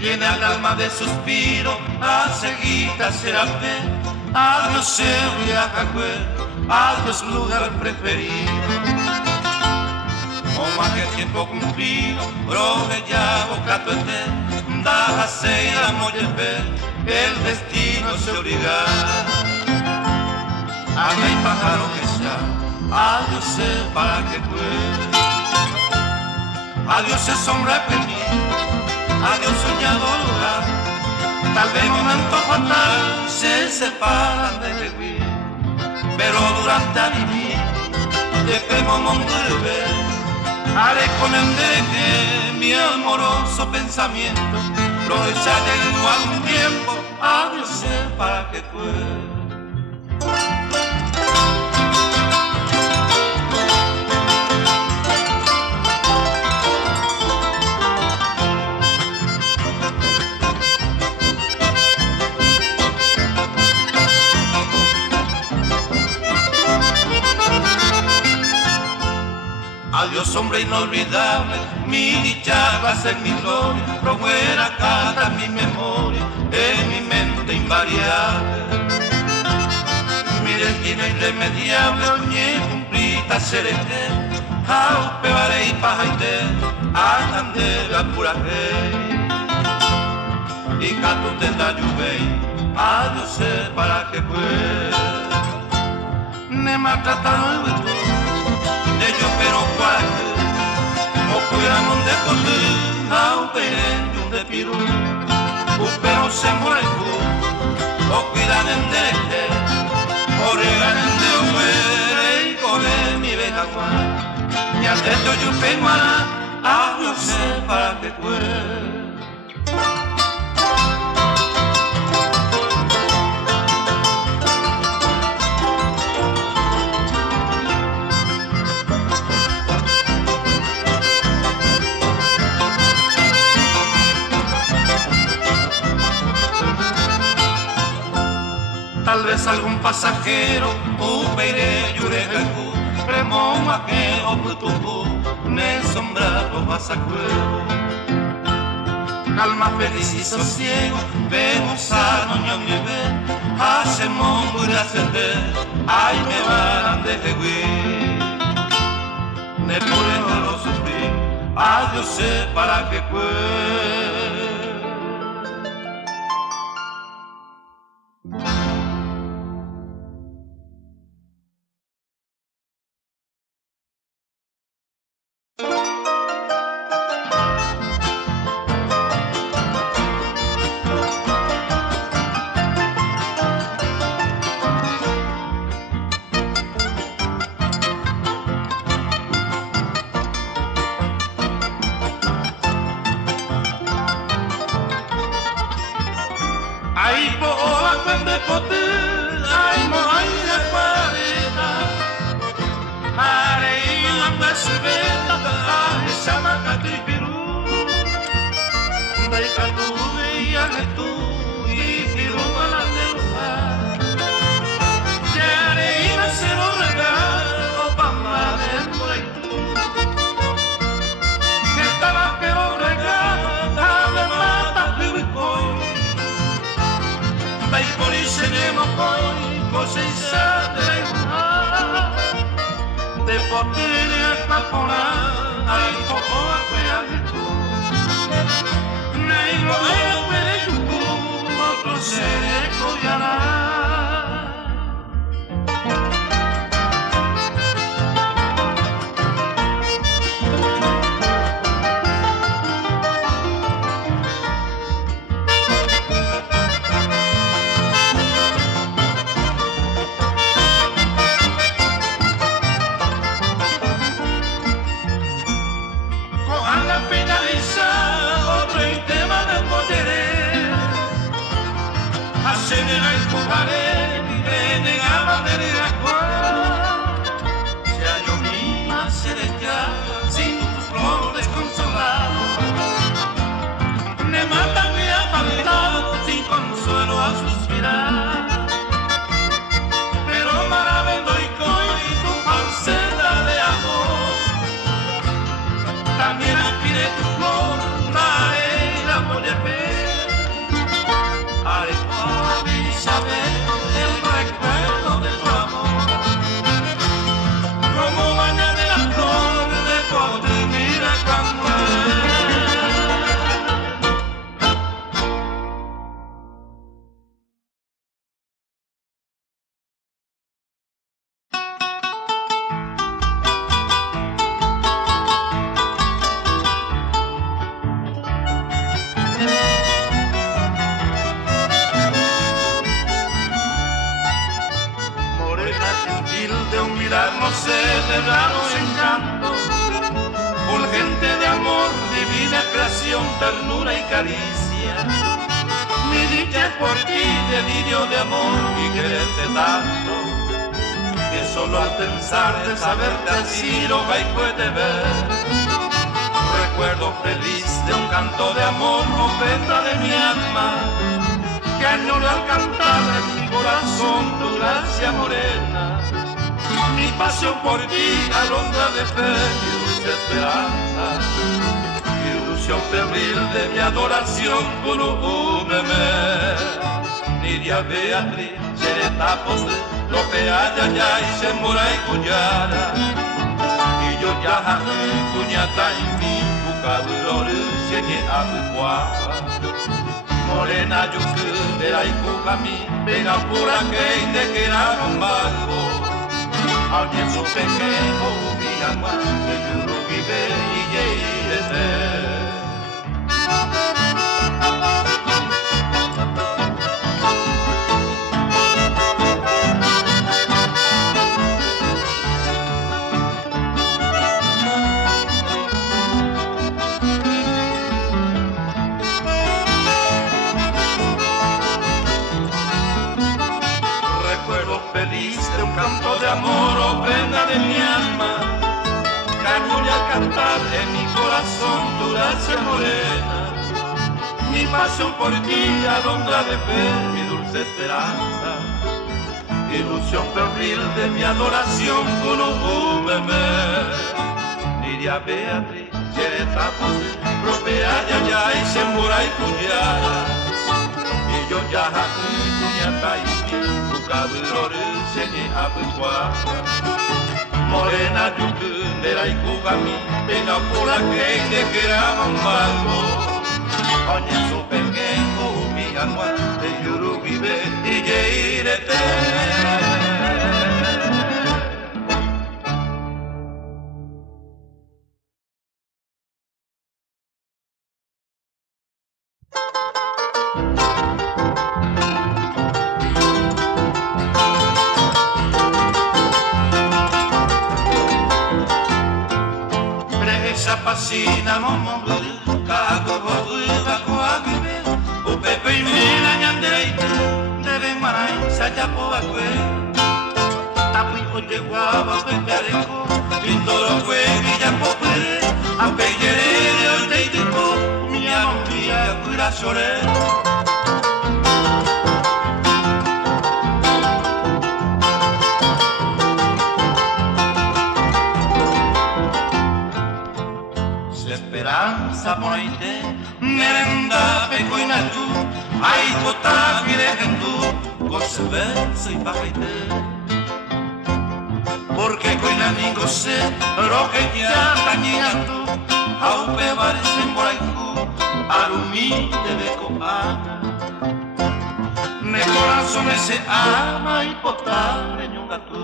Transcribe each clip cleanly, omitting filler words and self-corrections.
Llena el alma de suspiro, seguida será fe. Adiós Cerro adiós lugar preferido. Como aquel tiempo cumplido, brove ya boca tu ete, da ceia moyepe, el destino se obliga. Amén pájaro que ya, adiós sé para que pueda. Adiós es sombra penida, adiós soñado lugar. Tal vez momento fatal se separan de vivir, pero durante a vivir, lleguemos mundo de ver. Haré con el deje mi amoroso pensamiento, aprovecharé algún tiempo, adiós sé para que pueda. Adiós hombre inolvidable, mi dicha va a ser mi gloria, promuera cada mi memoria, en mi mente invariable. Mi destino irremediable, oñe cumplita serete, au pebaré y pajaite, andande la pura rey. Y canto te da lluvei, adiós sé para que pueda. Ne maltrataron el hueco, de yo pero cuaje, o cuidamos de correr, a un de piru, pero se muere, o cuidan en dereche, o regalan de hombre, y corre mi vieja Juan, y al techo yo pegua, adiós sé para que pueda. Tal vez algún pasajero, upeire yurecacu, remoma que o putupu, ne sombrado pasacuero. Calma feliz y sosiego, vemos a noño mi ve, hacemos muy acerte, ay me van de jeguí. Ne pure lo sufrir, adiós sé para que pueda. Ai poa quando pote, ai moai a quareta. Arei uma sveta, ai sama katipiru. Dai katu ia tu I piru mala telufa. Arei na sero regalo pamane por tu. Que tala pero regalo dame mata pibikoi. Dai polise nemo koi kose isa dai ha. De potene a papona ai poco a tu. Nei lo e pere tu otro sere coyana. Ternura y caricia, mi dicha es por ti, delirio de amor y quererte tanto, que solo al pensar de saberte así lo que puede ver. Recuerdo feliz de un canto de amor, ofrenda de mi alma, que añoro al cantar en mi corazón tu gracia morena. Mi pasión por ti, alondra de fe y dulce esperanza. Febril de mi adoración con un meme. Nidia Beatriz, Chereta Pose, Lope Ayaya y Shemora y Cuyara. Y yo ya Cuñata y mi Cucadurore, Sheke Abuquapa. Morena Yuku, Vera y Cucami, Pega pura que de que era un barco. Alguien su pequeño, mi alma, que yo vive y llegue. Recuerdo feliz de un canto de amor, ofrenda de mi alma, que voy a cantar en mi corazón tu gracia morena. Mi pasión por ti, alondra de fe, mi dulce esperanza. Ilusión febril de mi adoración con un meme. Nidia Beatriz, Chereta Pose, Prope Ayaya y Shemura y Cuyara. Y yo ya Cuñata y mi Cucadurore, Sheke Abuquapa. Morena Yuku, Nera y Cugami, Pega pura que de que era un barco. Oye su pequeño, mi alma, de Yuru vive y lleirete. Presa pasina, momo, cago, bobu, baco, aguibe, o pepe y mena, ñandere, marai sayapo akwe tapi oye guava pepeareco pintoro kwe villapo pere apeyere oye tipo mia mambia kura sore Esperanza ponaite merenda pecoina tu ai kota virejendu gozebe soy pajaite porque coina ni goce roque ya tañina tu au pe parece moraiku arumi te beco ana ne corazón se ama y potare ñunga tu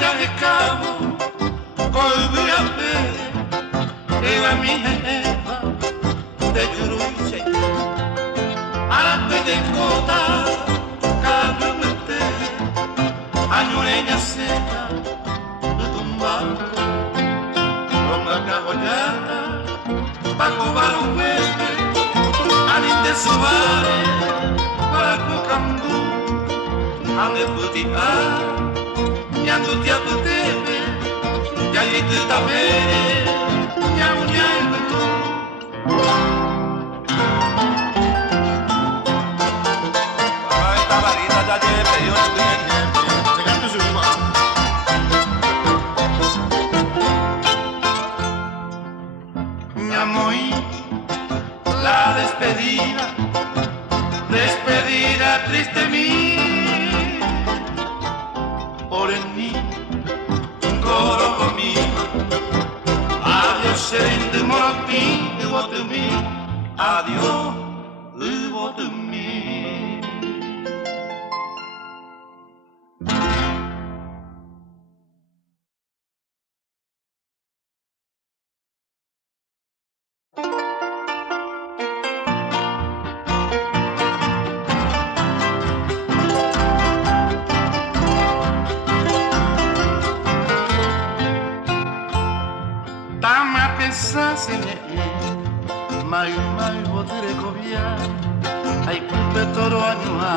ya de cabo olvídate era mi jefa de Yuruche arte de cota cabumete añureña seca de tumbar con la cajollata paco baruete anite sobare para cucambú ande putiar Nyandu tiap tebe, jadi tetape, nyanyi betul. Ay, tabarita jadi periode begini, sekarang tu semua. Nyamoy, la despedida triste mía. Por en mí, un coro conmigo. Adiós, serente morapi, hubo de mí. Adiós, hubo de mí. Mai potere covia ai culpe toro anua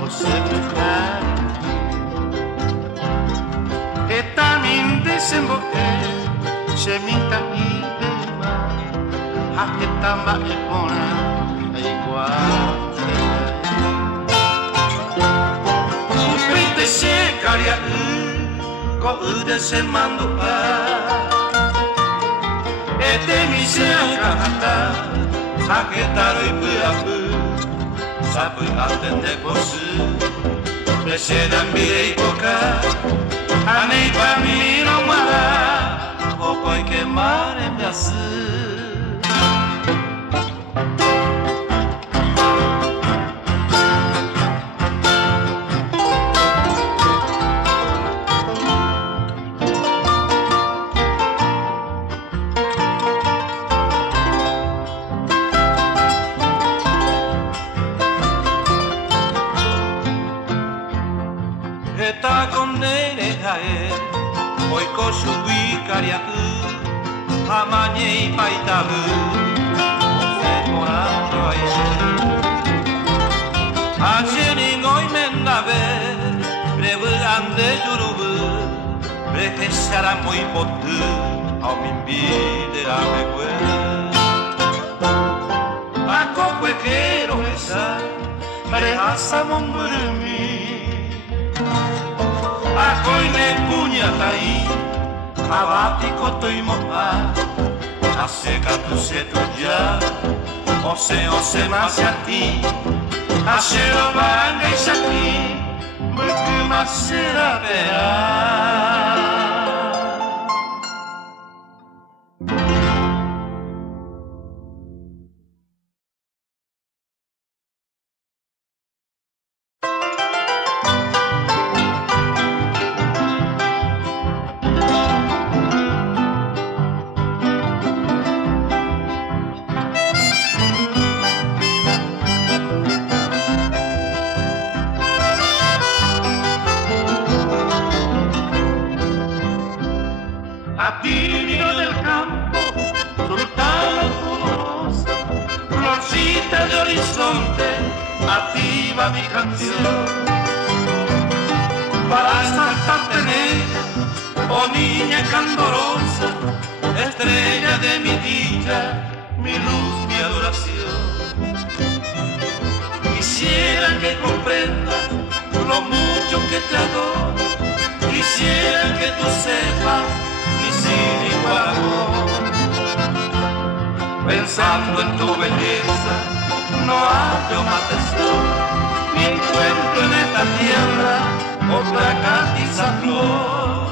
você ficar e tamin desemboque se minta ibema a que tamba e pona igual o pinte se caria ko ude se mando Ete misea kata, aketaro ipuapu, sapu atende kosu, besedan birei koka, anei pamino mara, okoi kemare miasu. Eta konere jae, oiko subi kariaku, amañei paitabu, ose morando aise. Acheni goi mendabe, prebuande yurubu, prehesara moi potu, au mimbidera megue. Ako kwekero esa, prehasa momburumi. Akoi ne punya tai, abati kotoi moa, aseka tu setuja, ose masiati, asero banga isaki, buku masera pera. canta mi canción. Para exaltarte en ella, oh niña candorosa, estrella de mi dicha, mi luz, mi adoración. Quisiera que comprendas lo mucho que te adoro, quisiera que tú sepas mi sin igual amor. Pensando en tu belleza, no hallo más tesoro, ni encuentro en esta tierra otra catiza flor.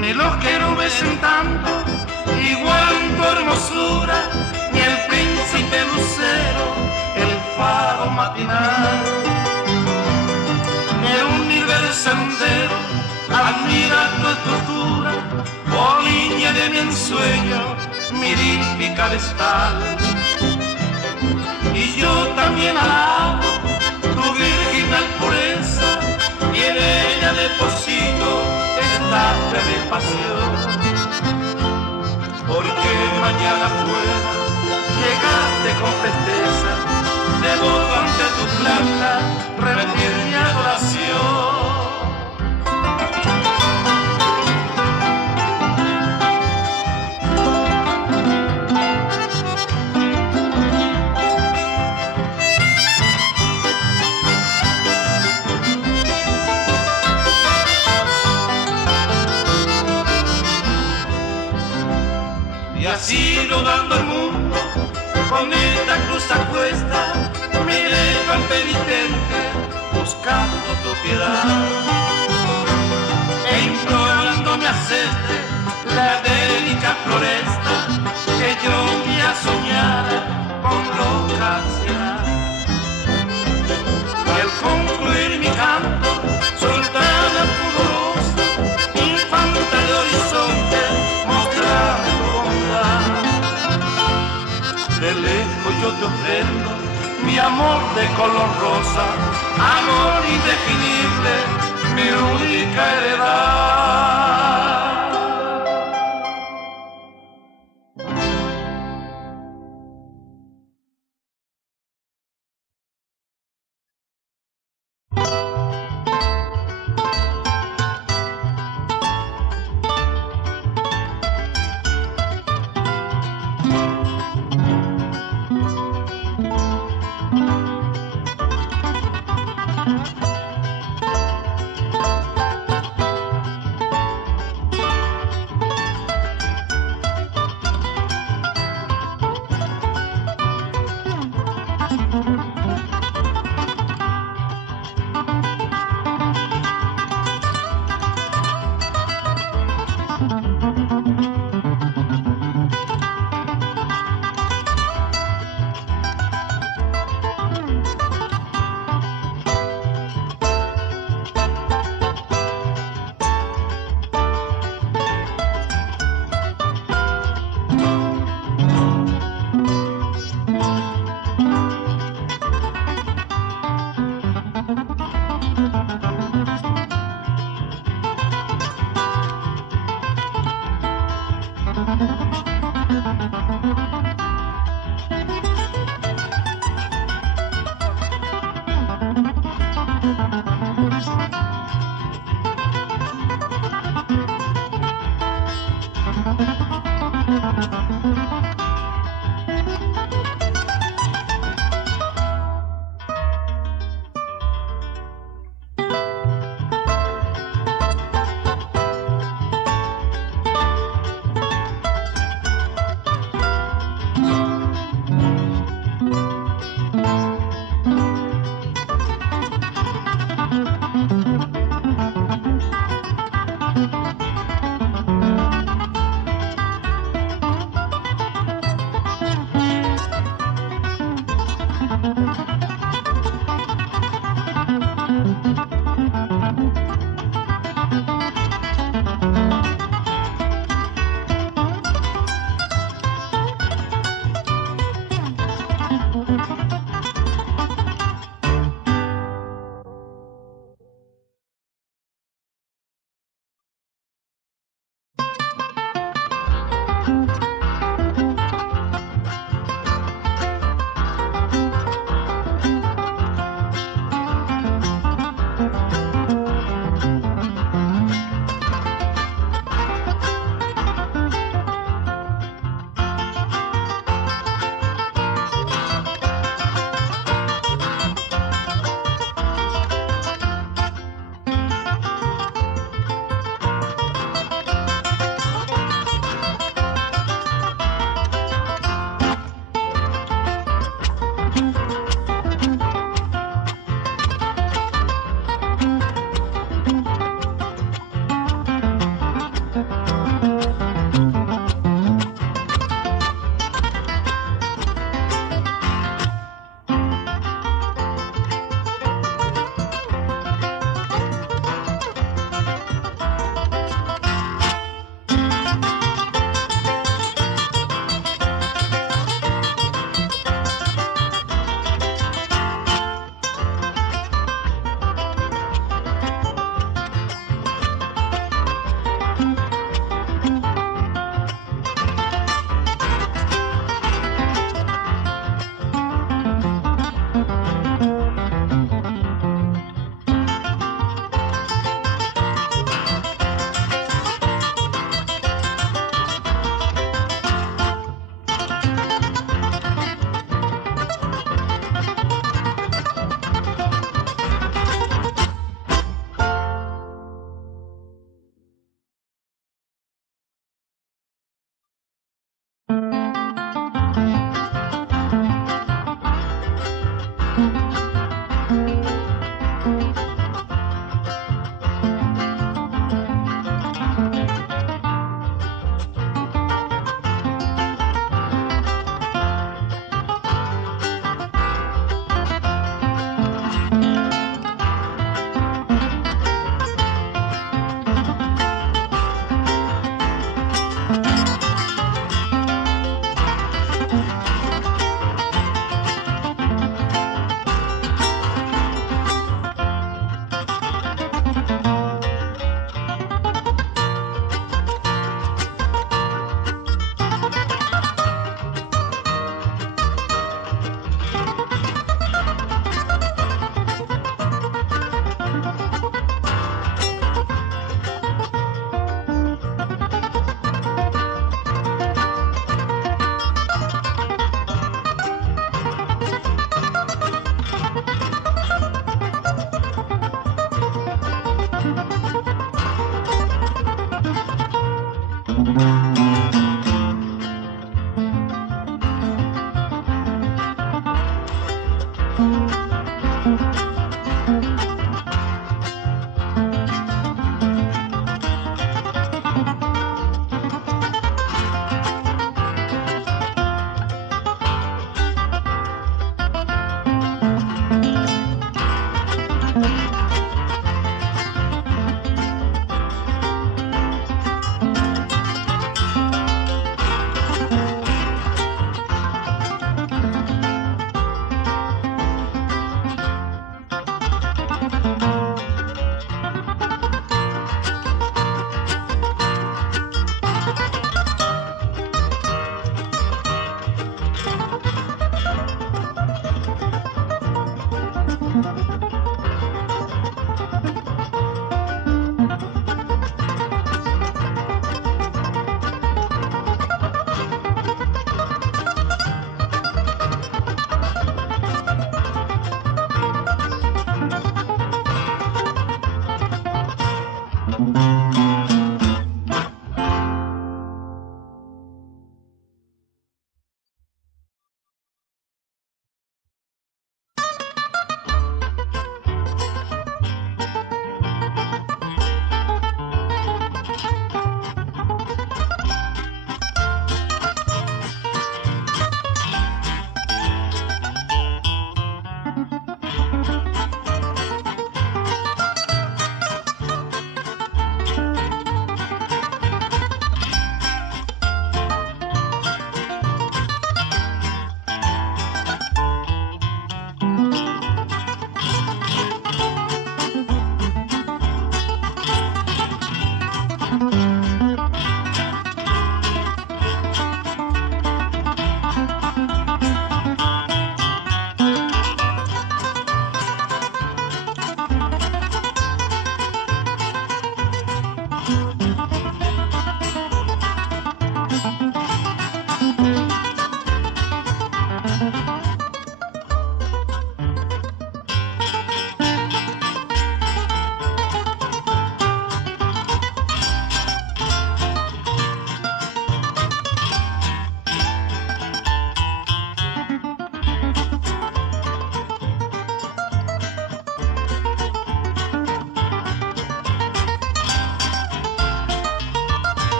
Ni los querubes en tanto, igual tu hermosura, ni el príncipe lucero, el faro matinal, ni el universo entero admira tu estructura, oh niña de mi ensueño, mi límpica vestal. Y yo también alabo tu virginal pureza, y en ella deposito esta fe de pasión, porque mañana pueda llegarte con presteza, devoto ante tu planta rendir mi adoración. Y así rodando el mundo, con esta cruz a cuesta, me elevo al penitente, buscando tu piedad, e implorando me acepte la délica floresta, que yo ya soñara con loca ansiedad. Y al concluir mi canto, sultana pudorosa, infanta de horizonte, mostrarme tu bondad. De lejos yo te ofrendo mi amor de color rosa, amor indefinible, mi única heredad.